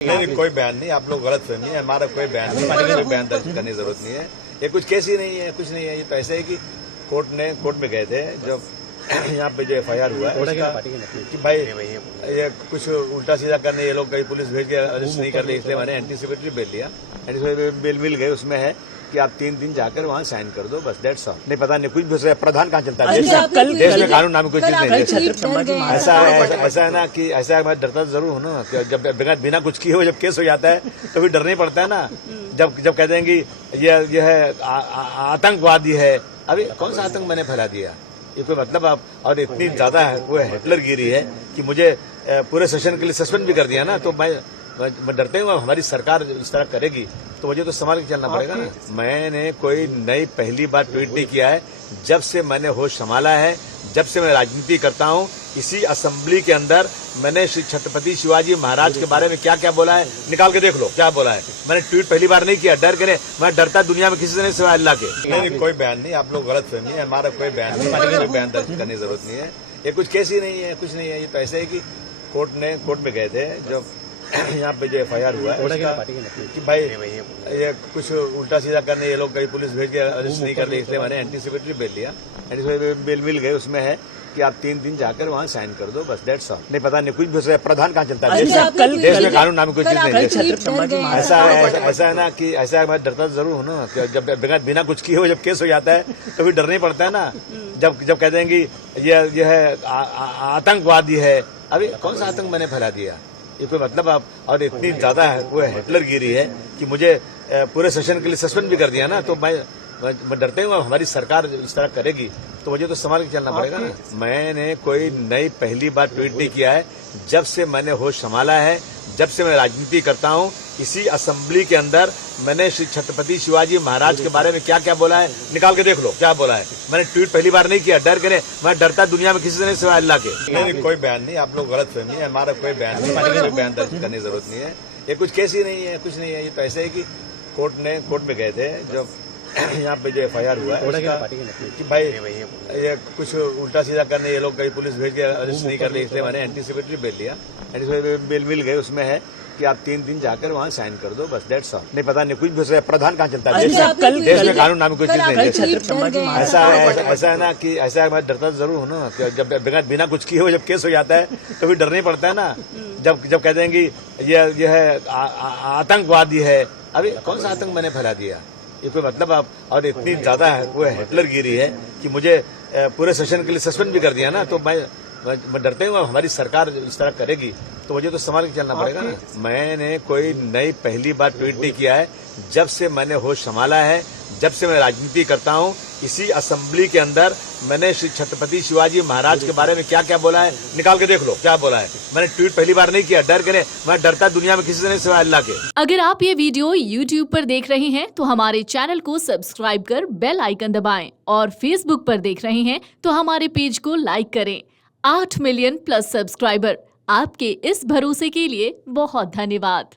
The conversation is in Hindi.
नहीं, कोई बयान नहीं, आप लोग गलत फहमी है, हमारा कोई बयान नहीं, कोई बयान दर्ज करने की जरूरत नहीं है। ये कुछ केस ही नहीं है, कुछ नहीं है। ये तो ऐसे है कि कोर्ट में गए थे जब यहाँ पे जो FIR हुआ है उसका कि भाई ये कुछ उल्टा सीधा करने ये लोग कहीं पुलिस भेज के अरेस्ट नहीं कर ली, इसलिए मैंने एंटीसिपेटरी बेल लिया। एंटीसिपेटरी बेल मिल गए, उसमें है कि आप 3 दिन जाकर वहाँ साइन कर दो, बस दैट्स ऑल। नहीं पता नहीं कुछ भी प्रधान कहाँ चलता है देश में कानून नाम कोई चीज नहीं है। ऐसा है ना कि ऐसा मैं डरता जरूर हूँ ना कि जब बिना कुछ किए हुए जब केस हो जाता है तो भी डर नहीं पड़ता है ना। जब कहते हैं कि ये है आतंकवादी है, अभी कौन सा आतंक मैंने फैला दिया, ये कोई मतलब आप, और इतनी ज्यादा वो हिटलरगिरी है कि मुझे पूरे सेशन के लिए सस्पेंड भी कर दिया ना। तो मैं डरते हूँ हमारी सरकार इस तरह करेगी तो मुझे तो संभाल के चलना पड़ेगा ना। मैंने कोई नई पहली बार ट्वीट नहीं किया है। जब से मैंने होश संभाला है, जब से मैं राजनीति करता हूँ, इसी असेंबली के अंदर मैंने श्री छत्रपति शिवाजी महाराज के बारे में क्या क्या बोला है, निकाल के देख लो क्या बोला है। मैंने ट्वीट पहली बार नहीं किया, डर के मैं डरता दुनिया में किसी से नहीं सिवाय अल्लाह के। नहीं, कोई बयान नहीं, आप लोग गलत फहमी है, हमारा कोई बयान नहीं, कोई बयान दर्ज करने की जरूरत नहीं है। ये कुछ केस ही नहीं है, कुछ नहीं है। ये तो ऐसे है कि कोर्ट में गए थे जब यहाँ पे जो FIR हुआ है उसका कि भाई ये कुछ उल्टा सीधा करने ये लोग कहीं पुलिस भेज के अरेस्ट नहीं कर ली, इसलिए मैंने एंटीसिपेटरी बेल लिया। एंटीसिपेटरी बेल मिल गए, उसमें है कि आप 3 दिन जाकर वहाँ साइन कर दो, बस दैट्स ऑल। नहीं पता नहीं कुछ भी प्रधान कहाँ चलता है देश में कानून नाम कोई चीज नहीं है। ऐसा है ना कि ऐसा मैं डरता जरूर हूँ ना कि जब बिना कुछ किए हुए जब केस हो जाता है तो भी डर नहीं पड़ता है ना। जब कहते हैं कि ये है आतंकवादी है, अभी कौन सा आतंक मैंने फैला दिया, ये कोई मतलब आप, और इतनी ज्यादा वो हिटलरगिरी है कि मुझे पूरे सेशन के लिए सस्पेंड भी कर दिया ना। तो मैं डरते हूँ हमारी सरकार इस तरह करेगी तो मुझे तो संभाल के चलना पड़ेगा ना। मैंने कोई नई पहली बार ट्वीट नहीं किया है। जब से मैंने होश संभाला है, जब से मैं राजनीति करता हूँ, इसी असेंबली के अंदर मैंने श्री छत्रपति शिवाजी महाराज के बारे में क्या क्या बोला है, निकाल के देख लो क्या बोला है। मैंने ट्वीट पहली बार नहीं किया, डर के मैं डरता दुनिया में किसी से नहीं सिवाय अल्लाह के। नहीं, कोई बयान नहीं, आप लोग गलत फहमी है, हमारा कोई बयान नहीं, कोई बयान दर्ज करने की जरूरत नहीं है। ये कुछ केस ही नहीं है, कुछ नहीं है। ये तो ऐसे है कि कोर्ट में गए थे जब यहाँ पे जो FIR हुआ है उसका कि भाई ये कुछ उल्टा सीधा करने ये लोग कहीं पुलिस भेज के अरेस्ट नहीं कर ली, इसलिए मैंने एंटीसिपेटरी बेल लिया। एंटीसिपेटरी बेल मिल गए, उसमें है कि आप 3 दिन जाकर वहाँ साइन कर दो, बस दैट्स ऑल। नहीं पता नहीं कुछ भी प्रधान कहाँ चलता है देश में कानून नाम कोई चीज नहीं है। ऐसा है ना कि ऐसा मैं डरता जरूर हूँ ना कि जब बिना कुछ किए हुए जब केस हो जाता है तो भी डर नहीं पड़ता है ना। जब कहते हैं कि ये है आतंकवादी है, अभी कौन सा आतंक मैंने फैला दिया, ये कोई मतलब आप, और इतनी ज्यादा वो हिटलरगिरी है कि मुझे पूरे सेशन के लिए सस्पेंड भी कर दिया ना। तो मैं डरते हूँ हमारी सरकार इस तरह करेगी तो मुझे तो संभाल के चलना पड़ेगा ना। मैंने कोई नई पहली बार ट्वीट नहीं किया है। जब से मैंने होश संभाला है, जब से मैं राजनीति करता हूँ, इसी असेंबली के अंदर मैंने श्री छत्रपति शिवाजी महाराज के बारे में क्या क्या बोला है, निकाल के देख लो क्या बोला है। मैंने ट्वीट पहली बार नहीं किया, डर के मैं डरता दुनिया में किसी से नहीं सिवाय अल्लाह के। अगर आप ये वीडियो YouTube पर देख रहे हैं तो हमारे चैनल को सब्सक्राइब कर बेल आइकन दबाएं, और Facebook पर देख रहे हैं तो हमारे पेज को लाइक करें। 8 मिलियन प्लस सब्सक्राइबर, आपके इस भरोसे के लिए बहुत धन्यवाद।